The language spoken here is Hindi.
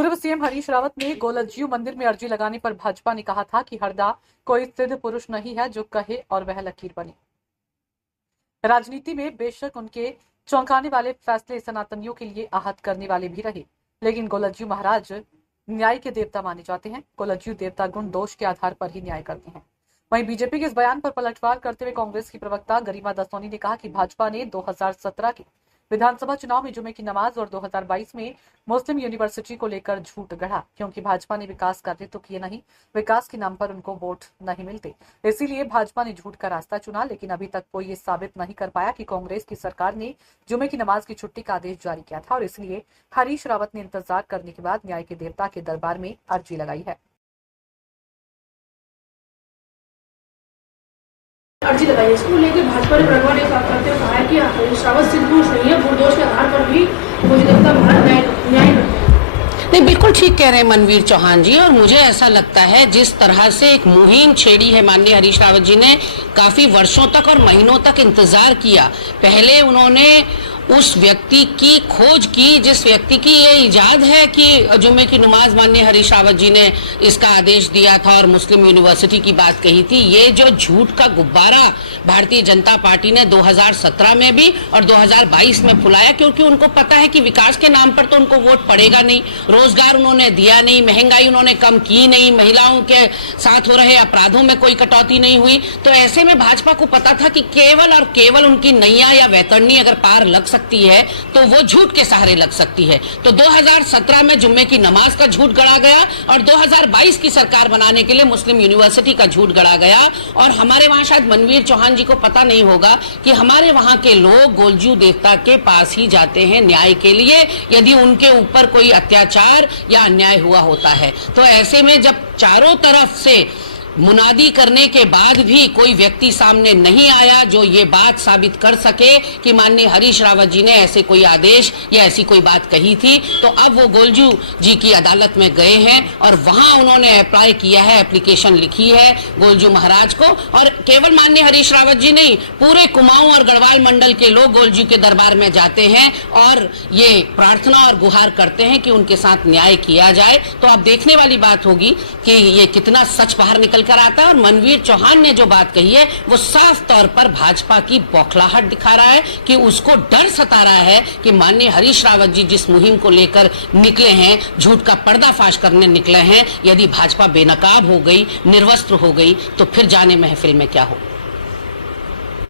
पूर्व सीएम हरीश रावत ने गोलज्यू मंदिर में अर्जी लगाने पर भाजपा ने कहा था कि हरदा कोई सिद्ध पुरुष नहीं है जो कहे और वह लकीर बने। राजनीति में बेशक उनके चौंकाने वाले फैसले सनातनियों के लिए आहत करने वाले भी रहे, लेकिन गोलज्यू महाराज न्याय के देवता माने जाते हैं। गोलज्यू देवता गुण दोष के आधार पर ही न्याय करते हैं। वहीं बीजेपी के इस बयान पर पलटवार करते हुए कांग्रेस की प्रवक्ता गरिमा दसोनी ने कहा कि भाजपा ने 2017 के विधानसभा चुनाव में जुमे की नमाज और 2022 में मुस्लिम यूनिवर्सिटी को लेकर झूठ गढ़ा, क्योंकि भाजपा ने विकास कार्य तो किए नहीं, विकास के नाम पर उनको वोट नहीं मिलते, इसीलिए भाजपा ने झूठ का रास्ता चुना। लेकिन अभी तक कोई ये साबित नहीं कर पाया कि कांग्रेस की सरकार ने जुमे की नमाज की छुट्टी का आदेश जारी किया था और इसलिए हरीश रावत ने इंतजार करने के बाद न्याय के देवता के दरबार में अर्जी लगाई है। अर्जी लगाई, इसको लेकर भाजपा ने प्रगवा ने साफ करते हुए कहा है कि हरीश रावत सिद्ध पुरुष नहीं है, गुण दोष के आधार पर भी मुझे देवता महाराज न्याय करते हैं। नहीं, बिल्कुल ठीक कह रहे हैं मनवीर चौहान जी। और मुझे ऐसा लगता है जिस तरह से एक मुहिम छेड़ी है माननीय हरीश रावत जी ने, काफी वर्षों तक और महीनों तक इंतजार किया। पहले उन्होंने उस व्यक्ति की खोज की जिस व्यक्ति की ये इजाद है कि जुमे की नमाज माननीय हरीश रावत जी ने इसका आदेश दिया था और मुस्लिम यूनिवर्सिटी की बात कही थी। ये जो झूठ का गुब्बारा भारतीय जनता पार्टी ने 2017 में भी और 2022 में फुलाया, क्योंकि उनको पता है कि विकास के नाम पर तो उनको वोट पड़ेगा नहीं, रोजगार उन्होंने दिया नहीं, महंगाई उन्होंने कम की नहीं, महिलाओं के साथ हो रहे अपराधों में कोई कटौती नहीं हुई। तो ऐसे में भाजपा को पता था कि केवल और केवल उनकी नैया या वैतरणी अगर पार लग सकती है तो वो झूठ के सहारे लग सकती है। तो 2017 में जुम्मे की नमाज का झूठ गढ़ा गया और 2022 की सरकार बनाने के लिए मुस्लिम यूनिवर्सिटी का झूठ गढ़ा गया। और हमारे वहां शायद मनवीर चौहान जी को पता नहीं होगा कि हमारे वहां के लोग गोलज्यू देवता के पास ही जाते हैं न्याय के लिए, यदि उनके ऊपर कोई अत्याचार या अन्याय हुआ होता है। तो ऐसे में जब चारों तरफ से मुनादी करने के बाद भी कोई व्यक्ति सामने नहीं आया जो ये बात साबित कर सके कि माननीय हरीश रावत जी ने ऐसे कोई आदेश या ऐसी कोई बात कही थी, तो अब वो गोलज्यू जी की अदालत में गए हैं और वहां उन्होंने अप्लाई किया है, एप्लीकेशन लिखी है गोलज्यू महाराज को। और केवल माननीय हरीश रावत जी नहीं, पूरे कुमाऊं और गढ़वाल मंडल के लोग गोलज्यू के दरबार में जाते हैं और ये प्रार्थना और गुहार करते हैं कि उनके साथ न्याय किया जाए। तो अब देखने वाली बात होगी कि ये कितना सच बाहर निकल कर आता है। और मनवीर चौहान ने जो बात कही है वो साफ तौर पर भाजपा की बौखलाहट दिखा रहा है कि उसको डर सता रहा है कि माननीय हरीश रावत जी जिस मुहिम को लेकर निकले हैं, झूठ का पर्दाफाश करने निकले हैं, यदि भाजपा बेनकाब हो गई, निर्वस्त्र हो गई, तो फिर जाने महफिल में क्या हो।